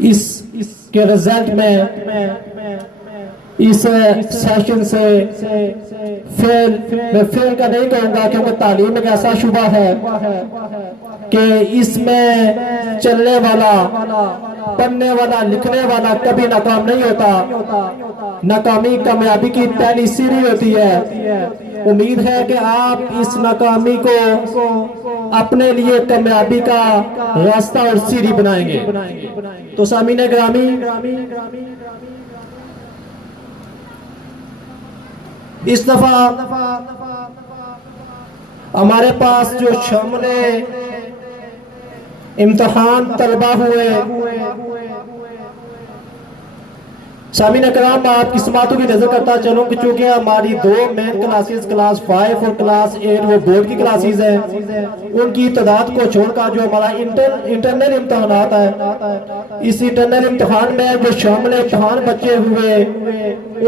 इसके रिजल्ट में इस सेशन से फेल का नहीं कहूँगा, क्योंकि तालीम में ऐसा शुबा है कि इसमें चलने वाला, पढ़ने वाला, लिखने वाला कभी नाकाम नहीं होता। नाकामी कामयाबी की पहली सीढ़ी होती है। उम्मीद है कि आप इस नाकामी को अपने लिए कामयाबी का रास्ता और सीढ़ी बनाएंगे। तो सामीन ग्रामी, इस दफा हमारे पास जो शामिले इम्तिहान तलबा हुए, सामीन कराम, आपकी समातों की नजर करता चलूं कि चूंकि हमारी दो मेन क्लासेस, क्लास 5 और क्लास 8, वो बोर्ड की क्लासेस हैं, उनकी तादाद को छोड़कर जो हमारा इंटरनल इम्तिहानात है, इस इंटरनल इम्तिहान में जो शामिल इम्तिहान बच्चे हुए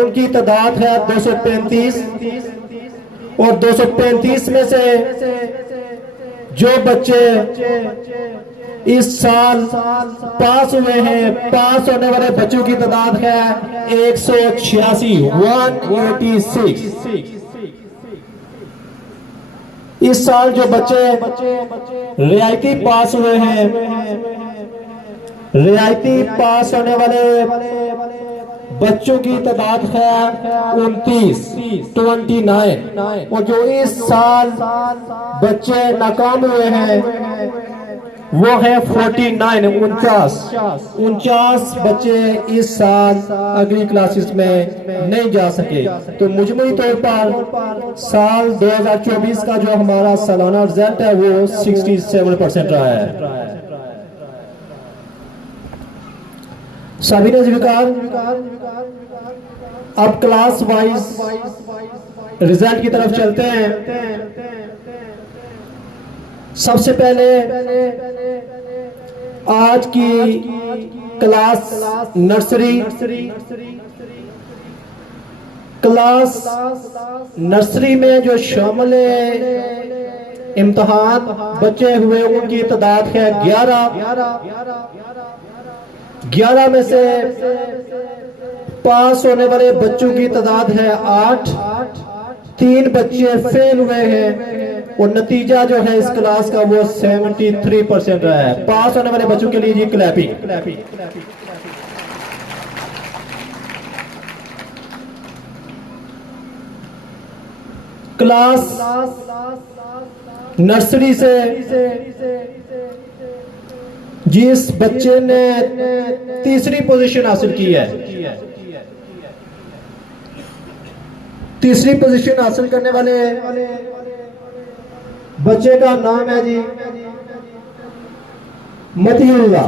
उनकी तादाद है 235, और 235 में से जो बच्चे इस साल पास हुए हैं, पास होने वाले बच्चों की तादाद है 186, 186। इस साल जो बच्चे रियायती पास हुए हैं, रियायती पास होने वाले बच्चों की तादाद है 29, और जो इस साल बच्चे नाकाम हुए हैं वो है 49, 49 बच्चे इस साल अगली क्लासेस में नहीं जा सके। तो मुजमूई तौर पर साल 2024 का जो हमारा सालाना रिजल्ट है वो 67% रहा है। सभी ने स्वीकार, अब क्लास वाइज रिजल्ट की तरफ चलते हैं। सबसे पहले आज की क्लास नर्सरी में जो शामिल इम्तिहान बच्चे हुए उनकी तादाद है 11 में से पास होने वाले बच्चों की तादाद है 8, 3 बच्चे फेल हुए हैं, और नतीजा जो है इस क्लास का वो 73% रहा है। पास होने वाले बच्चों के लिए जी क्लैपिंग। क्लास नर्सरी से जिस बच्चे ने तीसरी पोजीशन हासिल की है, तीसरी पोजीशन हासिल करने वाले बच्चे का नाम है जी मतीउल्लाह।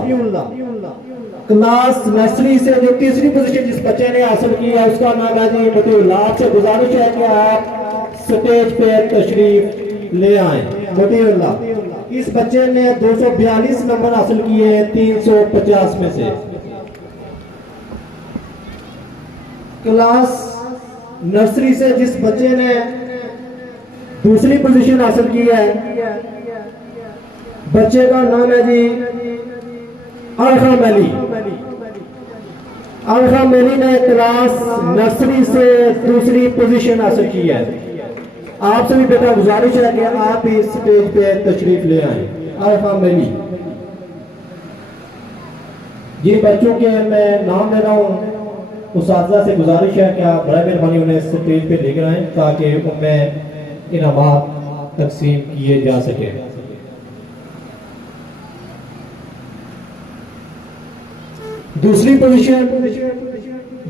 क्लास नर्सरी से जो तीसरी पोजीशन जिस बच्चे ने हासिल की है उसका नाम है जी मतीउल्लाह। आपसे गुजारिश है कि आप स्टेज पे तशरीफ ले आए। मतीउल्लाह, इस बच्चे ने 242 नंबर हासिल किए हैं 350 में से। क्लास नर्सरी से जिस बच्चे ने दूसरी पोजीशन हासिल की है, बच्चे का नाम है जी अरहम अली। अरहम अली ने क्लास नर्सरी से दूसरी पोजीशन हासिल की है। आपसे भी बेटा गुजारिश है कि आप इस स्टेज पे तशरीफ ले आए। अरहम अली, जिन बच्चों के मैं नाम ले रहा हूँ उस्ताद से गुजारिश है कि आप बड़ा मेहरबानी उन्हें स्टेज पे लेकर आए ताकि उनमें इनामात तकसीम किए जा सके। दूसरी पोजीशन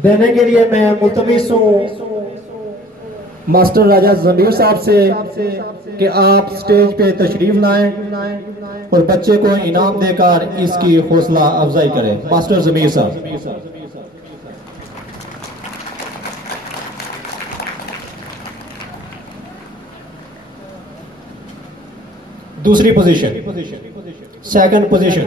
देने के लिए मैं मुल्तमिस हूँ मास्टर राजा जमीर साहब से कि आप स्टेज पे तशरीफ लाएं और बच्चे को इनाम देकर इसकी हौसला अफजाई करें। मास्टर जमीर साहब। दूसरी पोजीशन, सेकंड पोजीशन,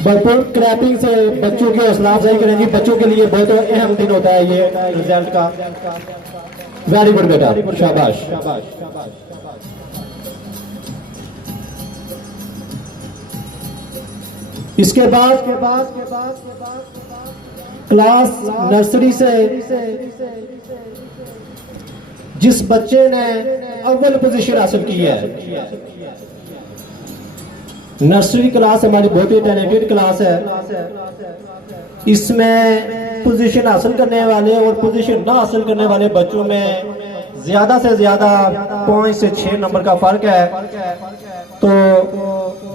भरपूर क्रैपिंग से बच्चों की हौसला अफजाई करेंगे। बच्चों के लिए बहुत अहम दिन होता है ये रिजल्ट का। वेरी गुड बेटा, शाबाश। इसके बाद क्लास नर्सरी से जिस बच्चे ने अव्वल पोजीशन हासिल की है, नर्सरी क्लास हमारी बहुत ही टैलेंटेड क्लास है। इसमें पोजीशन हासिल करने वाले और पोजीशन ना हासिल करने वाले बच्चों में ज्यादा से ज्यादा 5 से 6 नंबर का फर्क है। तो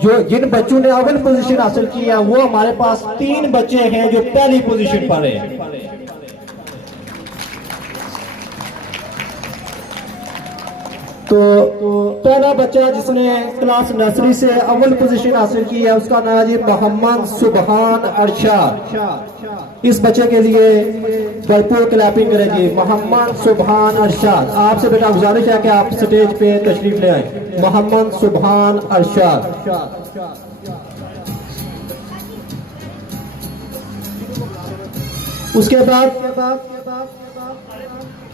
जो जिन बच्चों ने अव्वल पोजीशन हासिल की है वो हमारे पास 3 बच्चे हैं जो पहली पोजीशन पर हैं। तो पहला बच्चा जिसने क्लास नर्सरी से अव्वल पोजीशन हासिल की है उसका नाम है मोहम्मद सुबहान अरशाद। इस बच्चे के लिए भरपूर क्लैपिंग करें जी। मोहम्मद सुबहान अरशाद, आपसे बेटा गुजारिश है कि आप स्टेज पे तशरीफ ले आए। मोहम्मद सुबहान अरशाद। उसके बाद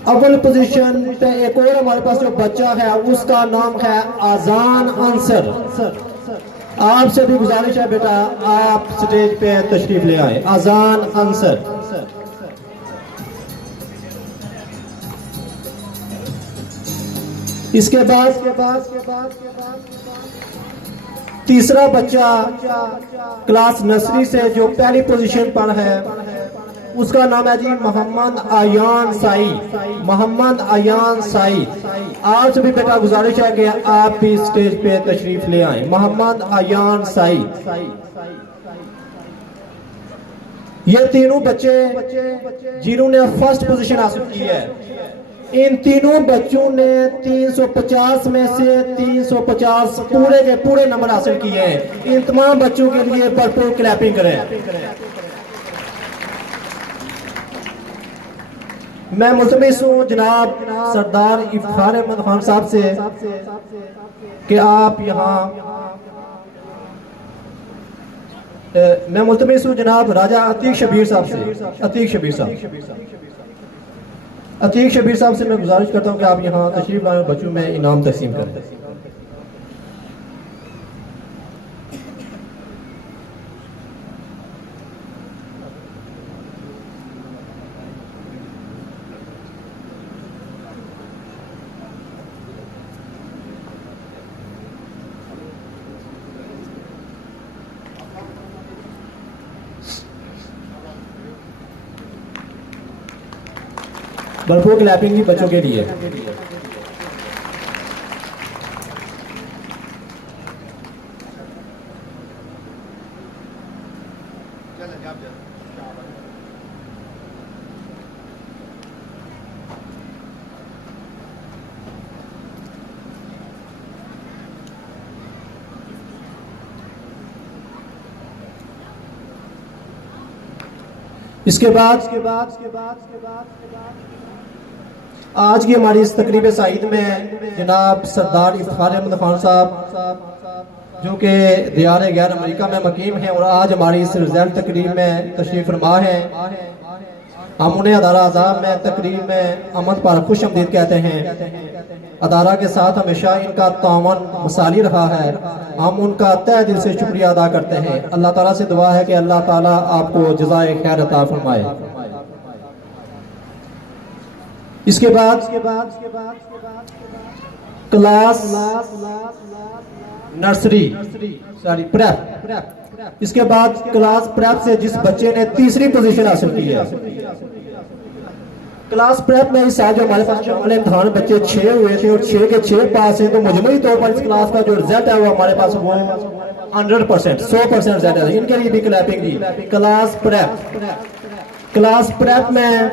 अव्वल पोजीशन पे एक और हमारे पास जो बच्चा है उसका नाम है आजान अंसर। आपसे भी गुजारिश है बेटा आप स्टेज पे तशरीफ ले आए। आजान अंसर। इसके बाद तीसरा बच्चा क्लास नर्सरी से जो पहली पोजीशन पर है उसका नाम है जी मोहम्मद आयान साई। मोहम्मद आयान साई, आपसे भी बेटा गुजारिश है कि आप भी स्टेज पे तशरीफ ले आए। मोहम्मद आयान साई। ये तीनों बच्चे जिन्होंने फर्स्ट पोजीशन हासिल की है, इन तीनों बच्चों ने 350 में से 350 पूरे के पूरे नंबर हासिल किए हैं। इन तमाम बच्चों के लिए भरपूर क्लैपिंग करें। मैं मुल्तमिस हूँ जनाब सरदार इफ्तिखार अहमद खान साहब से कि आप यहाँ, मैं मुल्तमिस हूँ जनाब राजा अतीक शबीर साहब से। अतीक शबीर साहब से मैं गुजारिश करता हूँ कि आप यहाँ तशरीफ लाए, बच्चों में इनाम तकसीम करें। भरपूर क्लैपिंग की बच्चों के लिए। इसके बाद आज की हमारी इस तकरीब सईद में जनाब सरदार इफ्तिखार अहमद खान साहब जो कि दियार गैर अमेरिका में मकीम हैं और आज हमारी इस रिजल्ट तकरीब में तशरीफ फरमा हैं। हम उन्हें अदारा आज़ाद में तकरीब में अमन पर खुश आमदीद कहते हैं। अदारा के साथ हमेशा इनका तावन मिसाली रहा है। हम उनका तहे दिल से शुक्रिया अदा करते हैं। अल्लाह ताला से दुआ है कि अल्लाह ताला आपको जज़ाए खैर अता फरमाए। इसके बाद क्लास नर्सरी प्रेप। इसके बाद क्लास प्रेप से जिस बच्चे ने तीसरी पोजीशन हासिल की है, क्लास प्रेप में इस साल जो हमारे पास शामिल इम्तिहान बच्चे 6 हुए थे और 6 के 6 पास हैं, तो मजमूई तौर पर इस क्लास का जो रिजल्ट है वो हमारे पास वो 100% 100% रिजल्ट है। इनके लिए भी क्लैपिंग दी। क्लास प्रेप में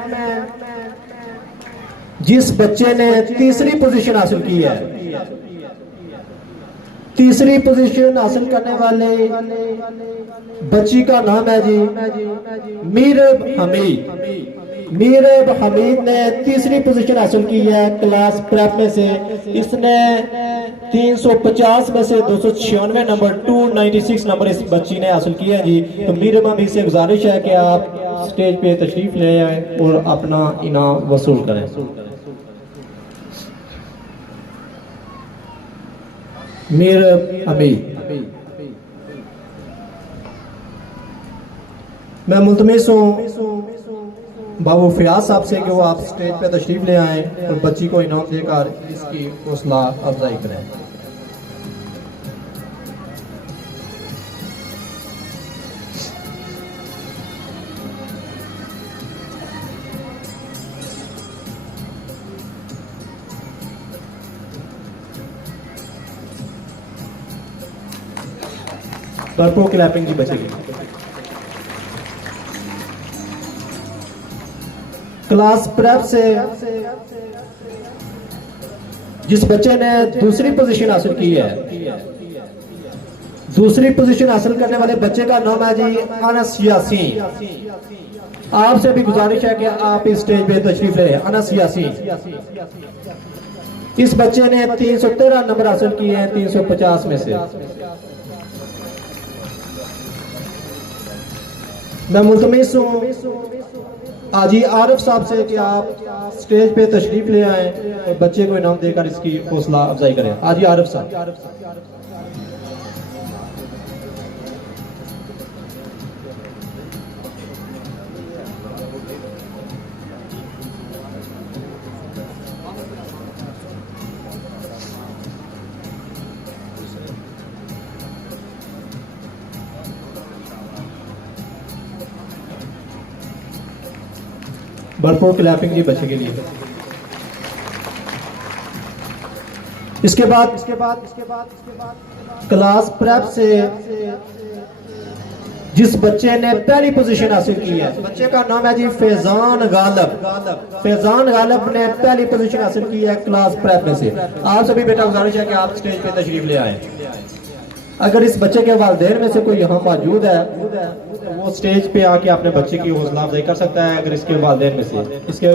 जिस बच्चे ने तीसरी पोजीशन हासिल की है, तीसरी पोजीशन हासिल करने वाले बच्ची का नाम है जी मीरब हमीद। मीरब हमीद ने तीसरी पोजीशन हासिल की है क्लास प्रेप में से। इसने 350 में से 296 नंबर 296 नंबर इस बच्ची ने हासिल किया है जी। तो मीरब हमीद से गुजारिश है कि आप स्टेज पे तशरीफ ले आए और अपना इनाम वसूल करें। मीर अमीर। मैं मुल्तमिस हूँ बाबू फयाज साहब से कि वो आप स्टेज पे तशरीफ ले आएँ और बच्ची को इनाम देकर इसकी हौसला अफजाई करें। भरपूर क्लैपिंग की बचेगी। क्लास प्रेप से जिस बच्चे ने दूसरी पोजीशन हासिल की है, दूसरी पोजीशन हासिल करने वाले बच्चे का नाम है जी अनस यासीन। आपसे भी गुजारिश है कि आप इस स्टेज पे तशरीफ ले। अनस यासीन, इस बच्चे ने 313 नंबर हासिल किए हैं 350 में से। मैं मुल्तमिस हूँ आजी आरिफ साहब से कि आप स्टेज पे तशरीफ ले आए और बच्चे को इनाम देकर इसकी हौसला अफजाई करें। आजी आरिफ साहब। भरपूर क्लैपिंग की बच्चे के लिए। इसके बाद क्लास प्रेप से जिस बच्चे ने पहली पोजीशन हासिल की है, बच्चे का नाम है जी फैजान गालिब। फैजान गालिब ने पहली पोजीशन हासिल की है क्लास प्रेप में से। आप सभी बेटा गुजारिश है कि आप स्टेज पे तशरीफ ले आए। अगर इस बच्चे के वालिदैन में से कोई यहाँ मौजूद है तो वो स्टेज पे आके अपने बच्चे की हौसला अफजाई कर सकता है। अगर इसके वालिदैन में से इसके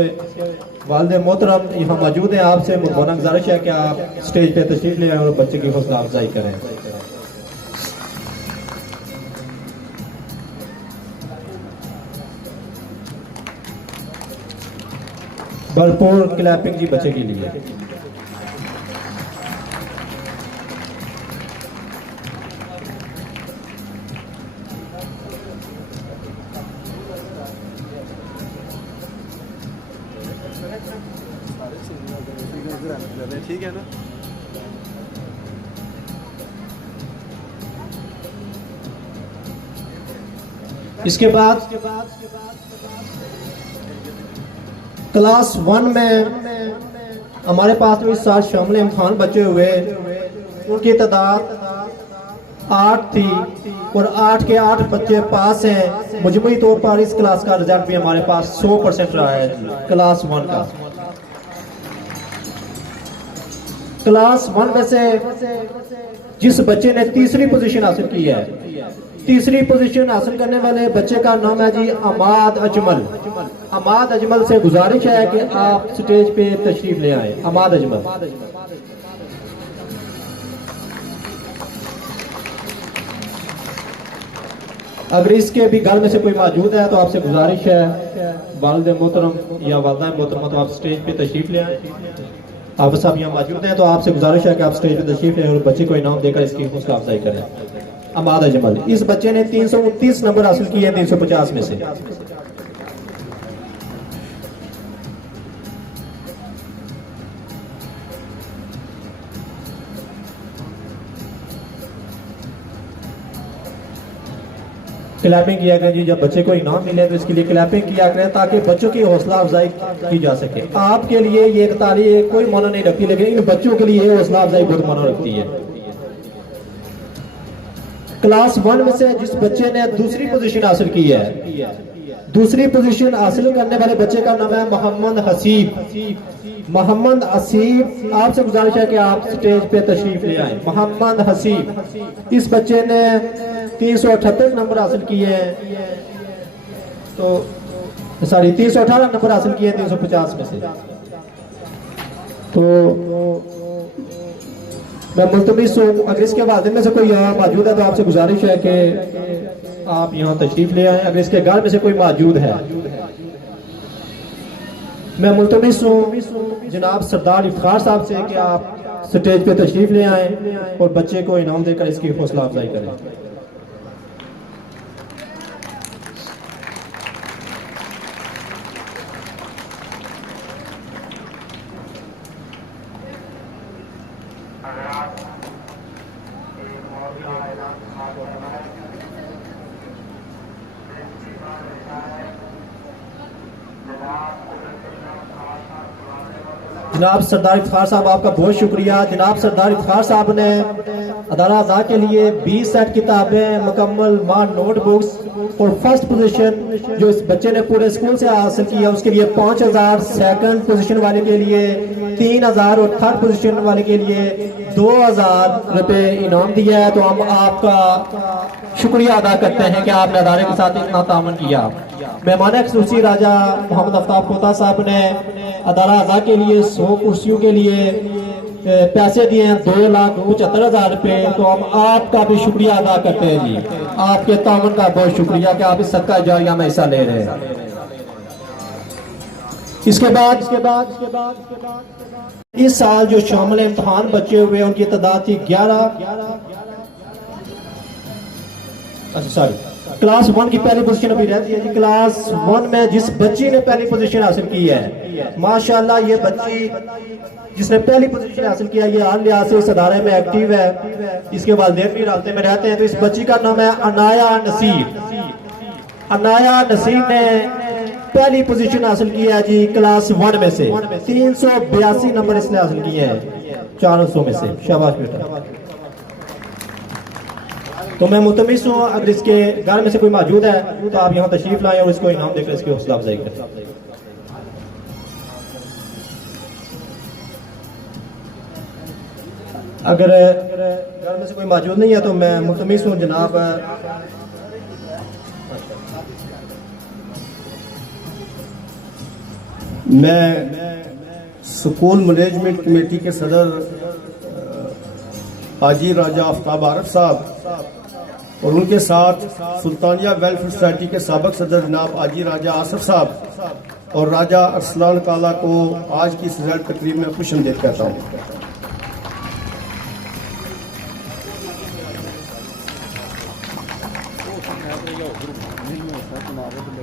वालिद मोहतरम यहाँ मौजूद हैं, आपसे मुबारक गुजारिश है कि आप स्टेज पे तशरीफ ले आए और बच्चे की हौसला अफजाई करें। भरपूर क्लैपिंग जी बच्चे के लिए। ठीक है ना। इसके बाद क्लास 1 में हमारे पास में इस साल शामिल इम्तिहान बचे हुए, उनकी तादाद 8 थी और 8 के 8 बच्चे पास हैं। मजमूई तौर पर इस क्लास का रिजल्ट भी हमारे पास 100% रहा है क्लास 1 का। क्लास 1 में से जिस बच्चे ने तीसरी पोजीशन हासिल की है, तीसरी पोजीशन हासिल करने वाले बच्चे का नाम है जी अमाद अजमल। अमाद अजमल से गुजारिश है कि आप स्टेज पे तशरीफ ले आए। अमाद अजमल। अगर इसके भी घर में से कोई मौजूद है तो आपसे गुजारिश है, वालिद मोहतरम या वालिदा मोहतरमा, तो आप स्टेज पे तशरीफ ले आए। आप सब यहाँ मौजूद हैं तो आपसे गुजारिश है कि आप स्टेज पे तशरीफ लें और बच्चे को इनाम देकर इसकी हौसला अफजाई करें। अमाद अजमल, इस बच्चे ने 329 नंबर हासिल किए हैं 350 में से। क्लैपिंग किया करें जी, जब बच्चे को इनाम मिले तो इसके लिए क्लैपिंग किया करें ताकि बच्चों की हौसला अफजाई की जा सके। आपके लिए ये एक तारीफ कोई माना नहीं रखती, लेकिन इन बच्चों के लिए हौसला अफजाई बहुत माना रखती है। क्लास 1 में से जिस बच्चे ने दूसरी पोजीशन हासिल की है, दूसरी पोजीशन हासिल करने वाले बच्चे का नाम है मोहम्मद हसीब। मोहम्मद हसीब, आपसे गुजारिश है कि आप स्टेज पे तशरीफ ले आए। मोहम्मद हसीब, इस बच्चे ने 378 नंबर हासिल किए हैं, तो सॉरी 318 नंबर हासिल किए हैं 350 में से। तो मैं मुल्तमिस हूँ, अगर इसके वालिदैन में से कोई यहाँ मौजूद है तो आपसे गुजारिश है कि आप यहाँ तशरीफ ले आए। अगर इसके घर में से कोई मौजूद है, मैं मुल्तमिस हूँ जनाब सरदार इफ्तार साहब से कि आप स्टेज पे तशरीफ ले आए और बच्चे को इनाम देकर इसकी हौसला अफजाई करें। जनाब सरदार इफ्तार साहब आपका बहुत शुक्रिया। जनाब सरदार इफ्तार साहब ने अदारा अज़ा के लिए 20 सेट किताबें, मुकम्मल मां नोटबुक्स और फर्स्ट पोजीशन जो इस बच्चे ने पूरे स्कूल से हासिल किया उसके लिए 5000, सेकंड पोजीशन वाले के लिए 3000 और थर्ड पोजीशन वाले के लिए 2000 रुपए इनाम दिया है। तो हम आपका शुक्रिया अदा करते हैं कि आपने अदारे के साथ इतना तामन किया। मेहमान खसूसी राजा मोहम्मद आफ्ताब कोता साहब ने अदारा अज़ा के लिए 100 कुर्सियों के लिए पैसे दिए हैं 2,75,000 रुपए। तो हम आपका भी शुक्रिया अदा करते हैं जी, आपके तामन का बहुत शुक्रिया कि आप इस सदका जारिया में हिस्सा ले रहे हैं। इसके बाद इस साल जो शामिल इम्तहान बच्चे हुए उनकी तादाद थी 11। सॉरी, क्लास 1 की पहली पोजीशन अभी रहती है जी। क्लास 1 में जिस बच्ची ने पहली पोजीशन हासिल की है, माशाल्लाह ये बच्ची जिसने पहली पोजीशन हासिल किया ये हाल लिहाज से इस अदारे में एक्टिव है, इसके वालिदैन भी रास्ते में रहते हैं। तो इस बच्ची का नाम है अनाया नसीर। अनाया नसीर ने पहली पोजीशन हासिल किया है जी क्लास 1 में से। 382 नंबर इसने हासिल किए हैं 400 में से। शाबाश बेटा। तो मैं मुतमिस हूँ, अगर इसके घर में से कोई मौजूद है तो आप यहाँ तशरीफ लाएं और इसको इनाम देकर इसकी हौसला अफजाई करें। अगर घर में से कोई मौजूद नहीं है तो मैं मुतमिस हूँ जनाब मैं स्कूल मैनेजमेंट कमेटी के सदर हाजी राजा आफ्ताब आरफ साहब और उनके साथ सुल्तानिया वेलफेयर सोसाइटी के साबिक सदर जनाब हाजी राजा आसफ साहब और राजा अरसलान काला को आज की इस रिजल्ट तकरीब में खुशामदीद कहता हूँ।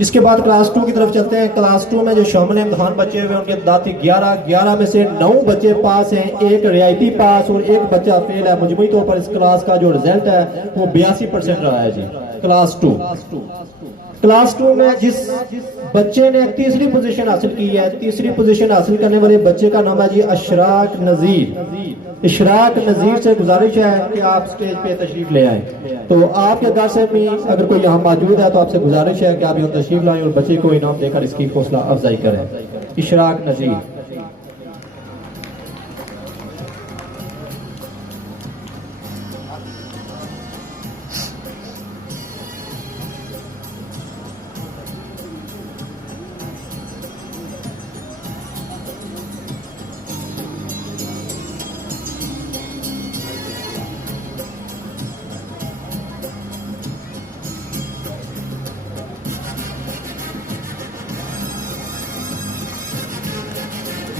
इसके बाद क्लास 2 की तरफ चलते हैं। क्लास 2 में जो शामिल इम्तहान बच्चे हुए उनके तादाद 11 में से 9 बच्चे पास हैं, एक रियायती पास और एक बच्चा फेल है। मजमूई तौर पर इस क्लास का जो रिजल्ट है वो 82% रहा है जी। क्लास 2 में जिस बच्चे ने तीसरी पोजीशन हासिल की है, तीसरी पोजीशन हासिल करने वाले बच्चे का नाम है जी अशराक नजीर। इशराक नजीर से गुजारिश है कि आप स्टेज पे तशरीफ ले आए। तो आपके घर से भी अगर कोई यहाँ मौजूद है तो आपसे गुजारिश है कि आप यहाँ तशरीफ लाएं और बच्चे को इनाम देकर इसकी हौसला अफजाई करें। इशराक नजीर।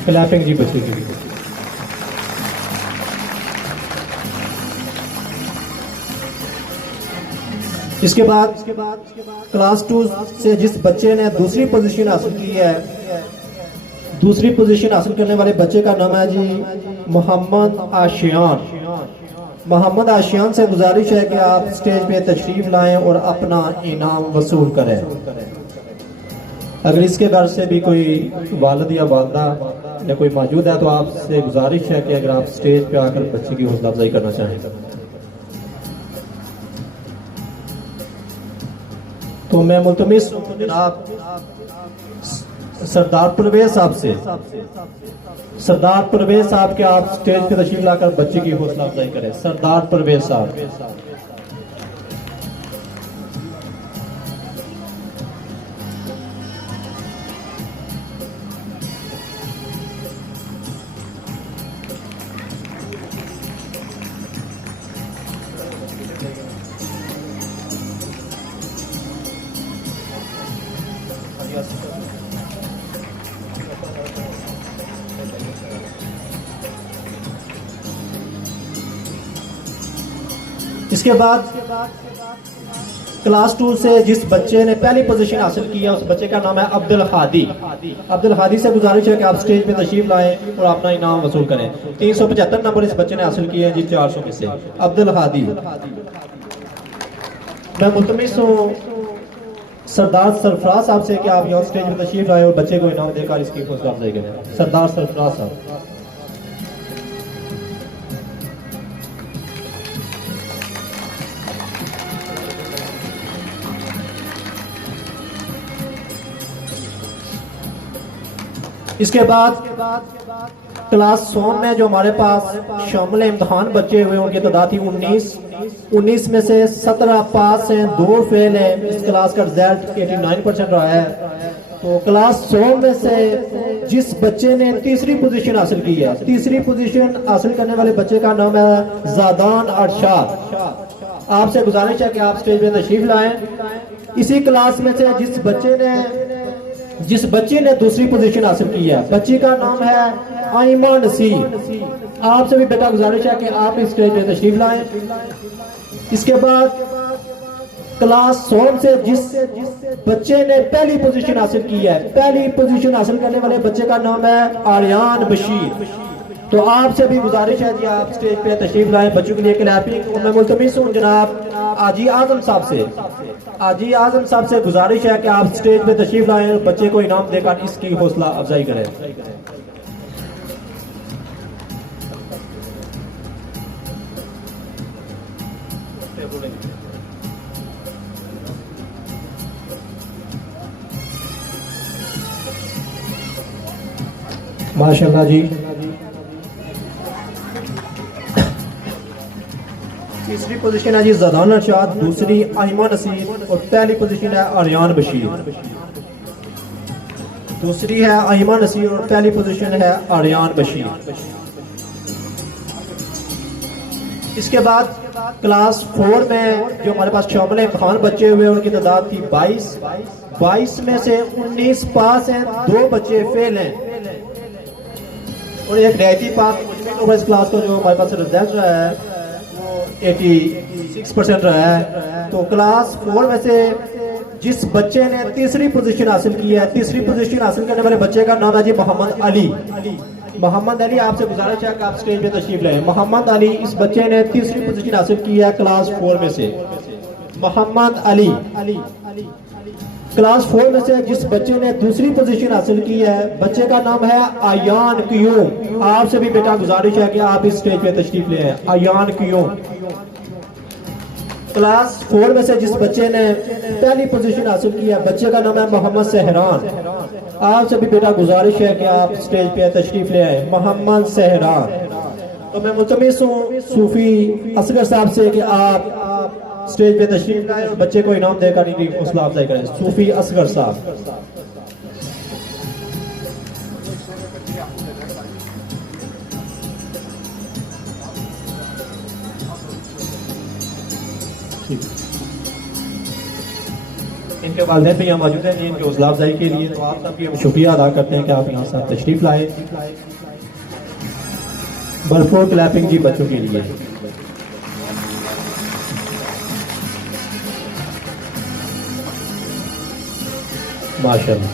क्लैपिंग जी बच्चे की। इसके बाद क्लास 2 से जिस बच्चे ने दूसरी पोजीशन हासिल की है, दूसरी पोजीशन हासिल करने वाले बच्चे का नाम है जी मोहम्मद आशियान। मोहम्मद आशियान से गुजारिश है कि आप स्टेज पे तशरीफ लाएं और अपना इनाम वसूल करें। अगर इसके घर से भी कोई वालिद या वालदा या कोई मौजूद है तो आपसे गुजारिश है कि अगर आप स्टेज पे आकर बच्चे की हौसला अफजाई करना चाहें तो मैं मुल्तमिस जनाब सरदार परवेज साहब से, सरदार परवेज साहब के आप स्टेज पे तशरीफ लाकर बच्चे की हौसला अफजाई करें। सरदार परवेज साहब। इसके बाद क्लास 2 से जिस बच्चे ने पहली पोजीशन हासिल की है उस बच्चे का नाम है अब्दुल हादी। अब्दुल हादी से गुजारिश है कि आप स्टेज पे तशरीफ लाएं और अपना इनाम वसूल करें। 375 नंबर इस बच्चे ने हासिल किए हैं जी 400 में से। अब्दुल हादी। मैं मुल्तमिस हूँ सरदार सरफराज साहब से कि आप यहाँ स्टेज पे तशरीफ लाएं और बच्चे को इनाम देकर इसकी हौसला अफजाई करें। सरदार सरफराज साहब। इसके बाद क्लास 100 में जो हमारे पास शामिल इम्तहान बच्चे हुए उनकी तादाद थी 19 में से 17 पास हैं, 2 फेल हैं। इस क्लास का रिजल्ट 89% रहा है। तो क्लास 100 में से जिस बच्चे ने तीसरी पोजीशन हासिल की है, तीसरी पोजीशन हासिल करने वाले बच्चे का नाम है जादान अरशाद। आपसे गुजारिश है कि आप स्टेज पे तशरीफ लाएं। इसी क्लास में से जिस बच्चे ने दूसरी पोजीशन हासिल की है, बच्ची का नाम है आइमा नसीर। आपसे भी बेटा गुजारिश है कि आप इस स्टेज पे तशरीफ लाएं। इसके बाद क्लास 100 से जिस बच्चे ने पहली पोजीशन हासिल की है, पहली पोजीशन हासिल करने वाले बच्चे का नाम है आर्यान बशीर। तो आपसे भी गुजारिश है कि आप स्टेज पे तशरीफ लाएं। बच्चों के लिए क्लैपिंग। और मैं मुल्तमिस हूँ जनाब आजी आजम साहब से गुजारिश है कि आप स्टेज पे तशरीफ लाएं और बच्चे को इनाम देकर इसकी हौसला अफजाई करें। माशाल्लाह जी। तीसरी पोजीशन है जी जादान अरशाद, दूसरी आइमा नसीर और पहली पोजीशन है आर्यान बशीर। दूसरी है आइमा नसीर और पहली पोजीशन है आर्यान बशीर। इसके बाद क्लास 4 में जो हमारे पास शामिल इम्तहान बच्चे हुए उनकी तादाद थी 22 में से 19 पास हैं, 2 बच्चे फेल हैं और एक रियायती पास। इस क्लास का जो हमारे पास रिजल्ट रहा है 86% रहा है। तो क्लास 4 में से जिस बच्चे ने तीसरी पोजीशन हासिल की है, तीसरी पोजीशन हासिल करने वाले बच्चे का नाम है जी मोहम्मद अली। मोहम्मद अली, आपसे गुजारिश है कि आप स्टेज पे तशरीफ लाएं। मोहम्मद अली, इस बच्चे ने तीसरी पोजीशन हासिल की है क्लास 4 में से। मोहम्मद अली। क्लास 4 में से जिस बच्चे ने दूसरी पोजीशन हासिल की है, बच्चे का नाम है आयान क्यूम। आपसे भी बेटा गुजारिश है कि आप इस स्टेज पे तशरीफ ले आए। आयान क्यूम। क्लास 4 में से जिस बच्चे ने पहली पोजीशन हासिल की है, बच्चे का नाम है मोहम्मद सहरान। आपसे भी बेटा गुजारिश है कि आप स्टेज पे तशरीफ ले आए। मोहम्मद सहरान। तो मैं मुल्तमिस हूँ सूफी असगर साहब से कि आप स्टेज पे तशरीफ लाए और बच्चे को इनाम देकर इनकी हौसला अफजाई करें। सूफी असगर साहब। इनके वालिदैन भी यहाँ मौजूद हैं इनकी हौसला अफजाई के लिए। तो आप सबकी हम शुक्रिया अदा करते हैं कि आप यहाँ साथ तशरीफ लाए। भरपूर क्लैपिंग जी बच्चों के लिए। माशाल्लाह।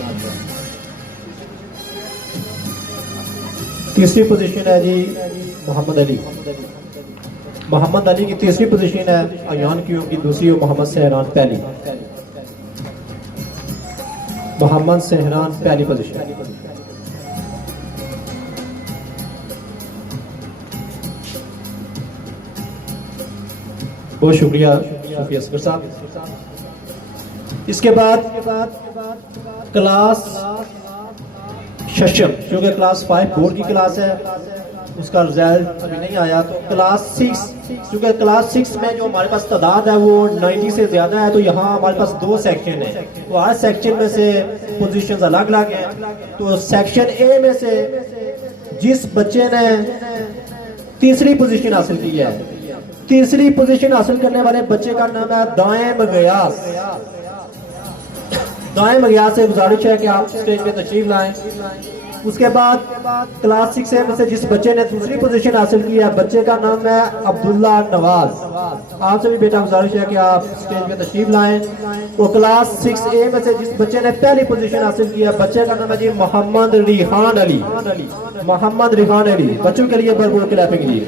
तीसरी पोजीशन है जी मोहम्मद अली। मोहम्मद अली की तीसरी पोजीशन है, आयान क्यूम की दूसरी और मोहम्मद सहरान पहली। मोहम्मद सहरान पहली पोजीशन। बहुत शुक्रिया सूफी असगर साहब। इसके बाद क्लास शशम, क्योंकि क्लास 5 बोर्ड की क्लास है, उसका रिजल्ट अभी नहीं आया। तो क्लास 6, क्योंकि क्लास 6 में जो हमारे पास तादाद है वो 90 से ज्यादा है, तो यहाँ हमारे पास 2 सेक्शन है। तो हर सेक्शन में से पोजीशंस अलग अलग हैं। तो सेक्शन ए में से जिस बच्चे ने तीसरी पोजीशन हासिल की है, तीसरी पोजीशन हासिल करने वाले बच्चे का नाम है दाएम गयास। दाएम गयास से गुजारिश है कि आप स्टेज पे तशरीफ लाएं। उसके बाद क्लास 6 में से जिस बच्चे ने दूसरी पोजीशन हासिल की है, बच्चे का नाम है अब्दुल्ला नवाज। आपसे भी बेटा गुजारिश है कि आप स्टेज पे तशरीफ लाएं। और क्लास 6A में से जिस बच्चे ने पहली पोजीशन हासिल की है, बच्चे का नाम है जी मोहम्मद रिहान अली। मोहम्मद रिहान अली, बच्चों के लिए भरपूर क्लैपिंग जी।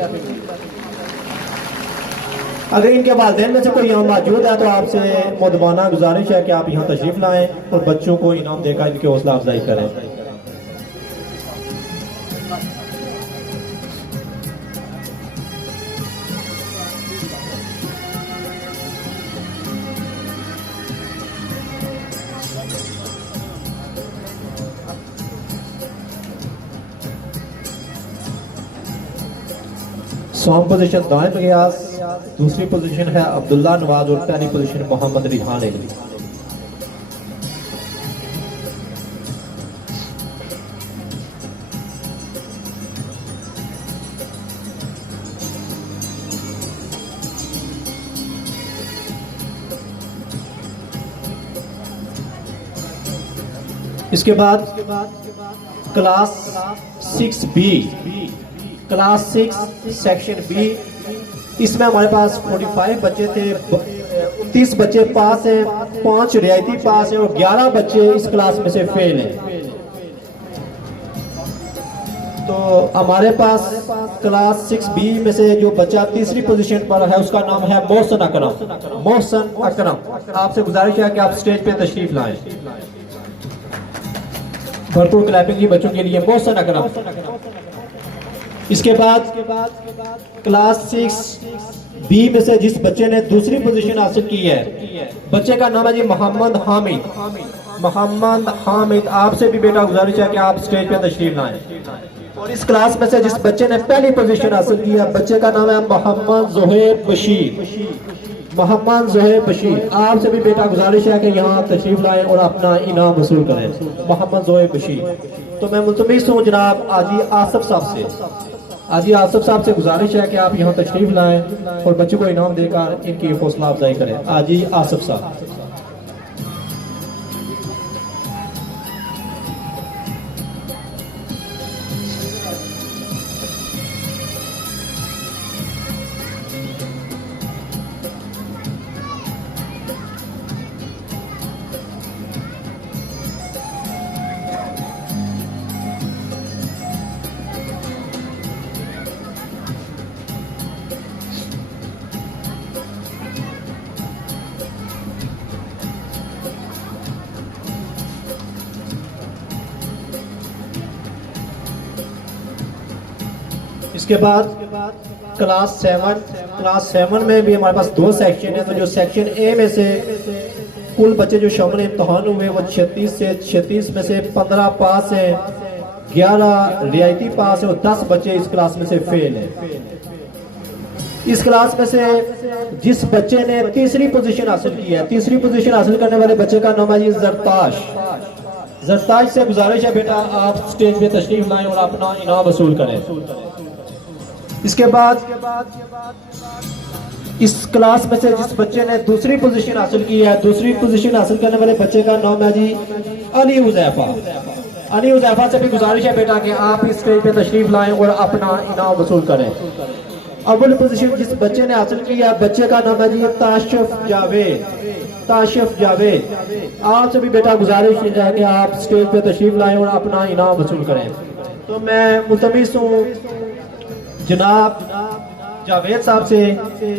अगर इनके वालिदैन में से कोई यहाँ मौजूद है तो आपसे मुदबाना गुजारिश है कि आप यहाँ तशरीफ लाएं और बच्चों को इनाम देकर इनकी हौसला अफजाई करें। सॉन्ग पोजीशन दाएं पे गया, दूसरी पोजीशन है अब्दुल्ला नवाज और पहली पोजीशन मोहम्मद रिहान अली। इसके बाद class 6B, class 6 section B, इसमें हमारे पास 45 बच्चे थे। 29 बच्चे पास हैं, 5 रियायती पास हैं और 11 बच्चे इस क्लास में से फेल हैं। तो हमारे पास क्लास 6B में से जो बच्चा तीसरी पोजीशन पर है उसका नाम है मोहसन अकरम। मोहसन अकरम, आपसे गुजारिश है कि आप स्टेज पे तशरीफ लाएं। भरपूर क्लैपिंग की बच्चों के लिए मोहसन अकरम। इसके बाद क्लास 6B में से जिस बच्चे ने दूसरी पोजीशन हासिल की है, बच्चे का नाम है जी मोहम्मद हामिद। मोहम्मद हामिद, आपसे भी बेटा गुजारिश है कि आप स्टेज पे तशरीफ लाएं। और इस क्लास में से जिस बच्चे ने पहली पोजीशन हासिल की है, बच्चे का नाम है मोहम्मद जोहेब बशीर। मोहम्मद जोहेब बशीर, आपसे भी बेटा गुजारिश है कि यहाँ तशरीफ लाएं और अपना इनाम वसूल करें। मोहम्मद जोहेब बशीर। तो मैं मुल्तमिस हूँ जनाब आजी आसफ साहब से गुजारिश है कि आप यहाँ तशरीफ लाएं और बच्चों को इनाम देकर इनकी हौसला अफजाई करें। आजी आसफ साहब। इसके बाद क्लास 7 में भी हमारे पास 2 सेक्शन है। तो जो सेक्शन ए में से कुल बच्चे जो शामिल इम्तहान हुए वो 36 में से 15 पास हैं, 11 रियायती पास है और 10 बच्चे इस क्लास में से फेल हैं। इस क्लास में से जिस बच्चे ने तीसरी पोजीशन हासिल की है, तीसरी पोजीशन हासिल करने वाले बच्चे का नाम है जी जरताश। जरताश से गुजारिश है बेटा आप स्टेज पे तशरीफ लाएं और अपना इनाम वसूल करें। इसके बाद इस क्लास में से जिस बच्चे ने दूसरी पोजीशन हासिल की है, दूसरी पोजीशन हासिल करने वाले बच्चे का नाम है जी अली हुजैफा। अली हुजैफा से भी गुजारिश है बेटा कि आप इस स्टेज पे तशरीफ लाएं और अपना इनाम वसूल करें। अव्वल पोजीशन जिस बच्चे ने हासिल की है, बच्चे का नाम है जी ताशिफ जावेद। आपसे भी बेटा गुजारिश है कि आप स्टेज पे तशरीफ लाएं और अपना इनाम वसूल करें। तो मैं मुल्तमिस हूँ जनाब जावेद साहब से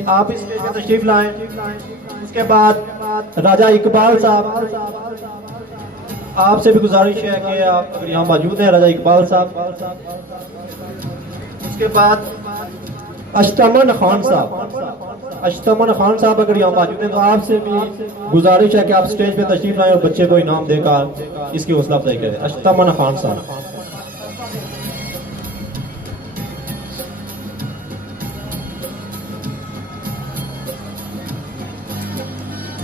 आप इस स्टेज पे तशरीफ लाएं। उसके बाद राजा इकबाल साहब, आपसे भी गुजारिश है कि आप अगर यहाँ मौजूद हैं राजा इकबाल साहब। उसके बाद अश्तमन खान साहब अगर यहाँ मौजूद हैं तो आपसे भी गुजारिश है कि आप स्टेज पे तशरीफ लाएं और बच्चे को इनाम देकर इसकी हौसला अफजाई करें। अश्तमन खान साहब।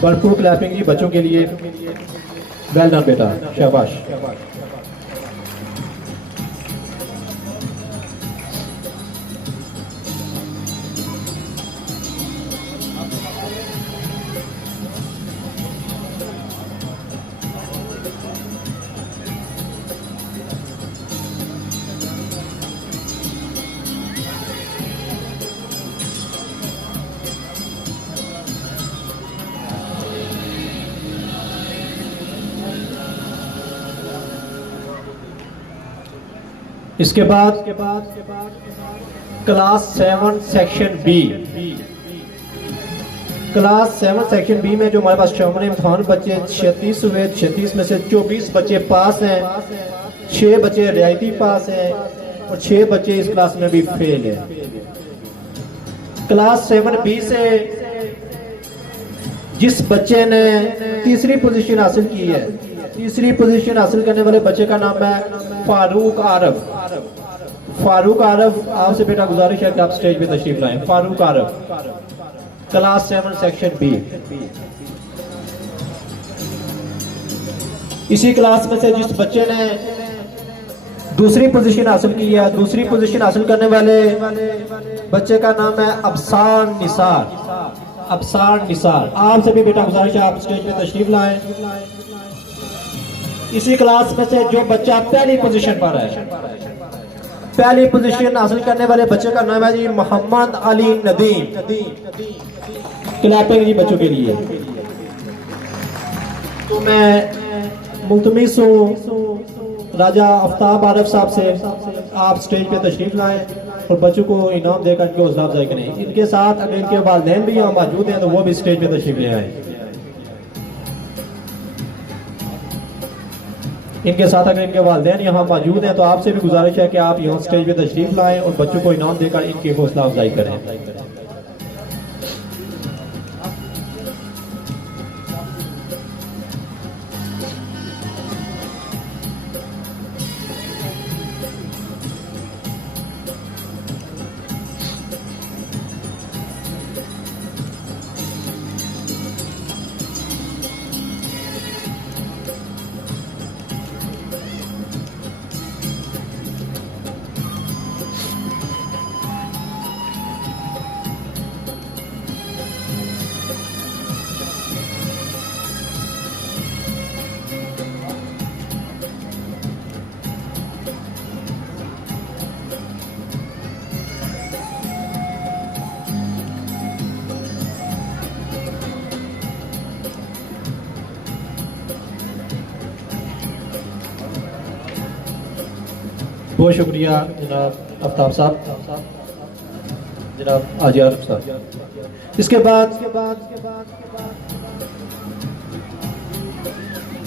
भरपूर क्लैपिंग जी बच्चों के लिए। वेल डन बेटा, शाबाश। इसके बाद class 7 section B. Class 7 section B में जो हमारे पास शामिल इम्तहान बच्चे 36 हुए, 36 में से 24 बच्चे पास हैं, 6 बच्चे रियायती पास हैं और 6 बच्चे इस क्लास में भी फेल है। क्लास 7 बी से जिस बच्चे ने तीसरी पोजीशन हासिल की है, तीसरी पोजीशन हासिल करने वाले बच्चे का नाम है फारूक आरफ। फारूक आरफ, आपसे बेटा गुजारिश है कि आप स्टेज पे तशरीफ लाएं। Farooq Arif, class 7 section B. इसी क्लास में से जिस बच्चे ने दूसरी पोजीशन हासिल की है, दूसरी पोजीशन हासिल करने वाले बच्चे का नाम है अफसान निसार। अफसान निसार, आपसे भी बेटा गुजारिश है आप स्टेज पे तशरीफ लाएं। इसी क्लास में से जो बच्चा पहली पोजीशन पर है, पहली पोजीशन हासिल करने वाले बच्चे का नाम है जी मोहम्मद अली नदीम। क्लैपिंग जी बच्चों के लिए। तो मैं मुल्तमिस हूँ राजा आफ्ताब आरफ साहब से, आप स्टेज पे तशरीफ लाएं और बच्चों को इनाम देकर इनकी हौसला अफजाई करें। इनके साथ अगर इनके वालिदैन भी यहाँ मौजूद हैं तो वो भी स्टेज पे तशरीफ ले आए। इनके साथ अगर इनके वालिदैन यहाँ मौजूद हैं तो आपसे भी गुजारिश है कि आप यहाँ स्टेज पे तशरीफ लाएं और बच्चों को इनाम देकर इनकी हौसला अफजाई करें। बहुत शुक्रिया जनाब आफ्ताब साहब, जनाब आजियार साहब। इसके बाद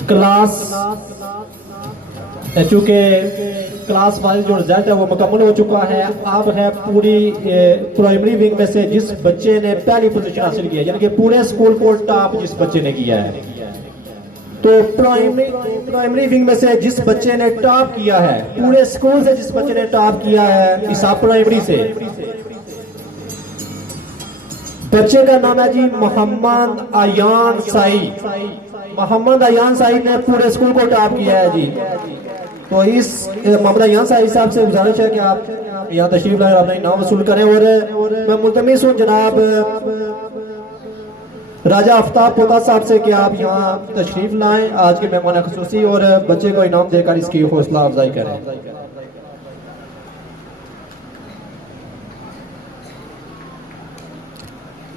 क्लास, चूँकि क्लास वाइज जो रिजल्ट है वो मुकम्मल हो चुका है। अब है पूरी प्राइमरी विंग में से जिस बच्चे ने पहली पोजीशन हासिल की है, यानी कि पूरे स्कूल को टॉप जिस बच्चे ने किया है। तो प्राइमरी विंग में से जिस बच्चे ने टॉप किया है, पूरे स्कूल से जिस बच्चे ने टॉप किया है हिसाब प्राइमरी से, बच्चे का नाम है जी मोहम्मद अयान साइद। मोहम्मद अयान साइद ने पूरे स्कूल को टॉप किया है जी। तो इस मोहम्मद अयान साइद साहब से गुजारिश है कि आप यहाँ तशरीफ लाए, अपना इनाम वसूल करें। और मैं मुल्तमिस हूँ जनाब राजा आफ्ताब पोता साहब से कि आप यहाँ तशरीफ लाएं आज के मेहमान खुसूसी और बच्चे को इनाम देकर इसकी हौसला अफजाई करें।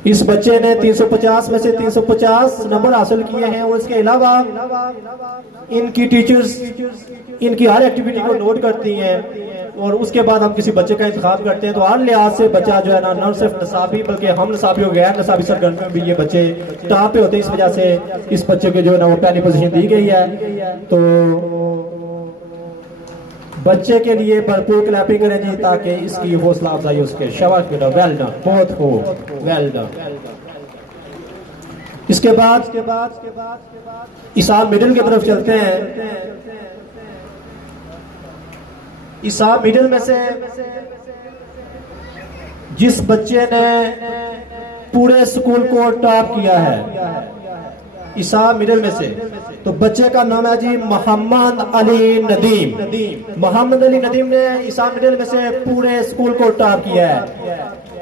इस बच्चे ने 350 में से 350 नंबर हासिल किए हैं और इसके अलावा इनकी टीचर्स इनकी हर एक्टिविटी को नोट करती हैं और उसके बाद हम किसी बच्चे का इंतखाब करते हैं। तो हर लिहाज से बच्चा जो है ना, न सिर्फ नसाबी बल्कि हम नसाबी और गैर नसाबी सरगर्मियों में भी ये बच्चे टॉप पे होते हैं। इस वजह से इस बच्चे को जो है ना वो पहली पोजीशन दी गई है। तो बच्चे के लिए भरपूर क्लैपिंग करें जी ताकि इसकी हौसला अफजाई हो सके। शाबाश बेटा, वेल डन, बहुत हो, वेल डन। इसके बाद इसाब मिडिल की तरफ चलते हैं। इसाब मिडिल में से जिस बच्चे ने पूरे स्कूल को टॉप किया है, इसाब मिडिल में से, तो बच्चे का नाम है जी मोहम्मद अली नदीम। मोहम्मद अली नदीम ने इसाब मिडिल में से पूरे स्कूल को टॉप किया है।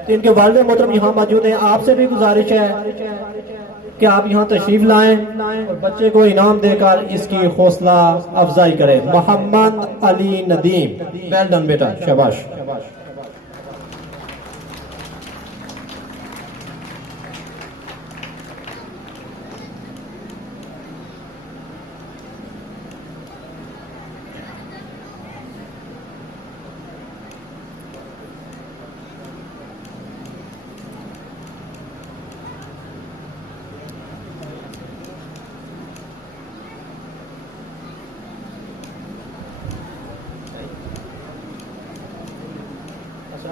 तो इनके वालिद मोहतरम यहाँ मौजूद हैं। आपसे भी गुजारिश है कि आप यहाँ तशरीफ लाएं और बच्चे को इनाम देकर इसकी हौसला अफजाई करें। मोहम्मद अली नदीम, वेल डन बेटा, शाबाश।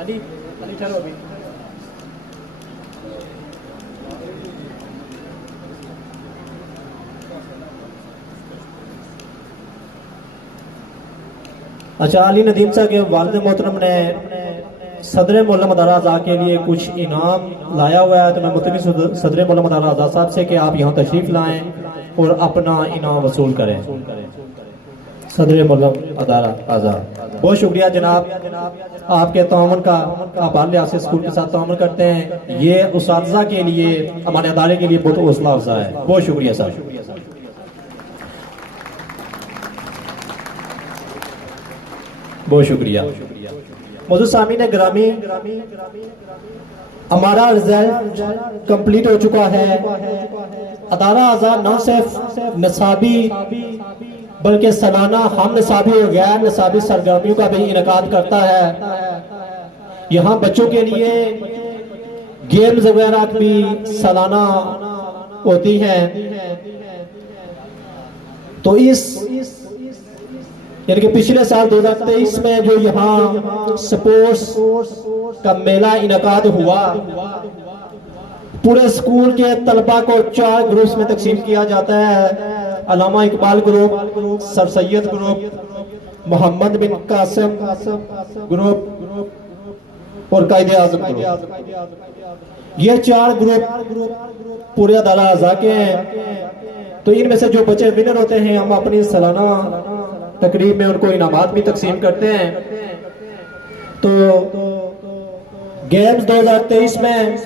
अली चलो अभी। अच्छा, अली नदीम साहब के वालिद मोहतरम ने सदर मौलाना मदारा आज़ा के लिए कुछ इनाम लाया हुआ है, तो मैं मुतमी सदर मौलाना मदारा आज़ा साहब से कि आप यहाँ तशरीफ लाएं और अपना इनाम वसूल करें। सदर मौलाना मदारा आज़ा, बहुत शुक्रिया जनाब, आपके ताउन का आप लिहाज स्कूल के साथ ताउन करते हैं, ये उस्ताज़ा के लिए, हमारे अदारे के लिए बहुत हौसला अफजा है। बहुत शुक्रिया साहब। बहुत शुक्रिया। मौजूद सामीन ग्रामी, हमारा रिजल्ट कंप्लीट हो चुका है। अदारा आज़ाद न सिर्फ निसाबी बल्कि सालाना हम निसाबी और गैर निसाबी सरगर्मियों का भी इनकाद करता है। यहाँ बच्चों के लिए गेम्स वगैरह भी सालाना होती हैं। तो इस यानी कि पिछले साल 2023 में जो यहाँ स्पोर्ट्स का मेला इनकाद हुआ, पूरे स्कूल के तलबा को 4 ग्रुप्स में तकसीम किया जाता है। Allama Iqbal group, sir Syed group, Mohammad bin Qasim group और कायदे आजम ग्रुप। ये 4 ग्रुप पूरे अदारा आज़ा के हैं। तो इनमें से जो बच्चे विनर होते हैं, हम अपनी सालाना तकरीब में उनको इनामात भी तकसीम करते हैं। तो गेम्स 2023 में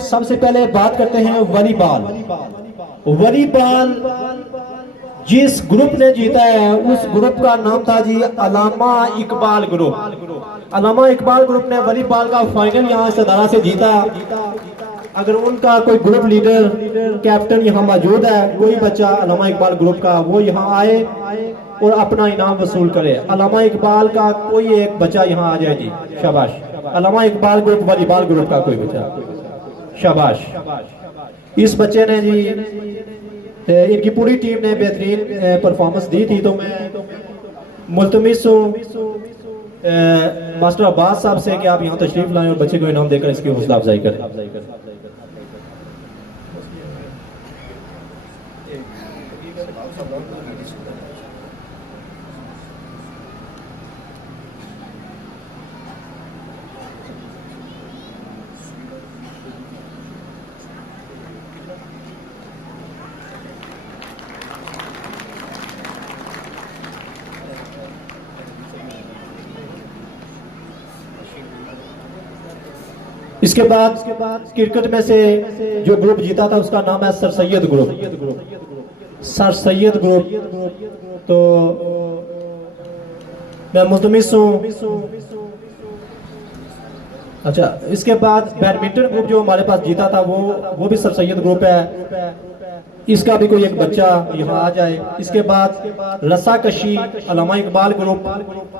सबसे पहले बात करते हैं वॉलीबॉल। वॉलीबॉल जिस ग्रुप ने जीता है, उस ग्रुप का नाम था जी अल्लामा इकबाल ग्रुप। अल्लामा इकबाल ग्रुप ने वॉलीबॉल का फाइनल यहाँ से अदारा से जीता। अगर उनका कोई ग्रुप लीडर कैप्टन यहाँ मौजूद है, कोई बच्चा अल्लामा इकबाल ग्रुप का, वो यहाँ आए और अपना इनाम वसूल करे। अल्लामा इकबाल का कोई एक बच्चा यहाँ आ जाए जी, शाबाश। अल्लामा इकबाल ग्रुप वॉलीबॉल ग्रुप का कोई बच्चा, शाबाश। इस बच्चे ने जी, इनकी पूरी टीम ने बेहतरीन परफॉर्मेंस दी थी। तो मैं मुल्तमिस हूँ मास्टर अब्बास साहब से कि आप यहाँ तशरीफ लाएं और बच्चे को इनाम देकर इसकी हौसला अफजाई करें। इसके बाद क्रिकेट में से जो ग्रुप जीता था उसका नाम है sir Syed group. Sir Syed group. तो मैं मुतमिस हूँ। अच्छा, इसके बाद बैडमिंटन ग्रुप जो हमारे पास जीता था वो भी सर सैयद ग्रुप है। इसका भी कोई एक बच्चा यहाँ आ जाए। इसके बाद रस्सा कशी अल्लामा इकबाल ग्रुप,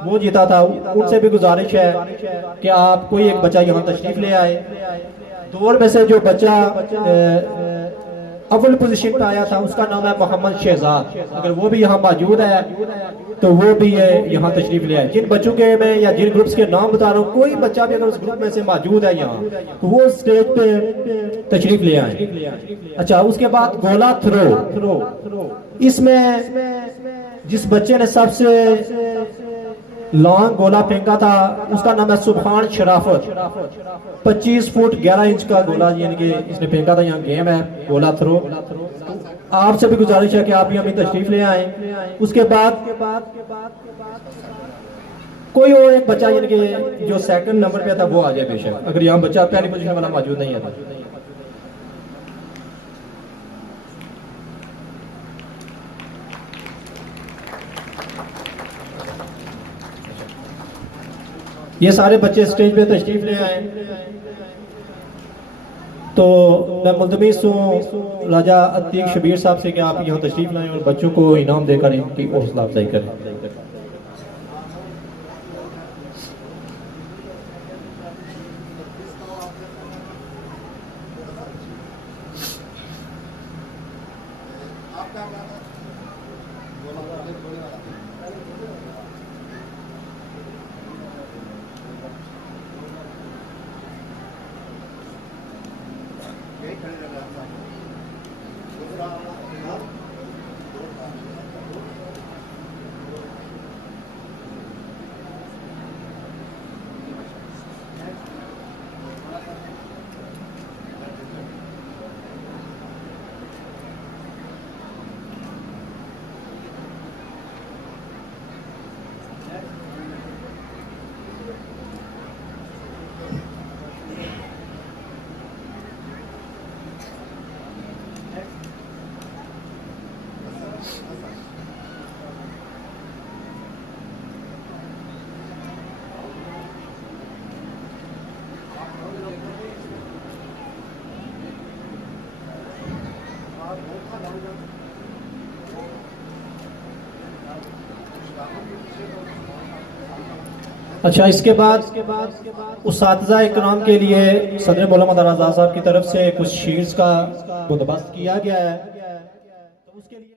वो जीता था। उनसे भी गुजारिश है कि आप कोई एक बच्चा यहाँ तशरीफ ले आए। दौर में से जो बच्चा अव्वल पोजीशन पे आया था उसका नाम है मोहम्मद शहजाद। अगर वो भी यहाँ मौजूद है तो वो भी यहाँ तशरीफ ले आए। जिन बच्चों के मैं या जिन ग्रुप्स के नाम बता रहा हूँ, कोई बच्चा भी अगर उस ग्रुप में से मौजूद है यहाँ तो वो स्टेज पे तशरीफ ले आए। अच्छा, उसके बाद गोला थ्रो। इसमें जिस बच्चे ने सबसे लॉन्ग गोला फेंका था उसका नाम है सुभान शराफत। 25 फुट 11 इंच का गोला यानी कि इसने फेंका था। यहाँ गेम है गोला थ्रो। आपसे भी गुजारिश है कि आप यहाँ भी तशरीफ ले आए। उसके बाद कोई और एक बच्चा यानी कि जो सेकंड नंबर पे था वो आ जाए बेशक, अगर यहाँ बच्चा पहली पोजीशन वाला मौजूद नहीं है तो। ये सारे बच्चे स्टेज पे तशरीफ ले आए। तो मैं मुल्तमिस हूँ राजा अतीक शबीर साहब से कि आप यहाँ तशरीफ लाएं और बच्चों को इनाम देकर इनकी हौसला अफजाई करें। अच्छा, इसके बाद उस्ताद इकराम के लिए सदर मौलाना मदर आज़ाद साहब की तरफ से कुछ शीट्स का बंदोबस्त किया गया है। तो उसके लिए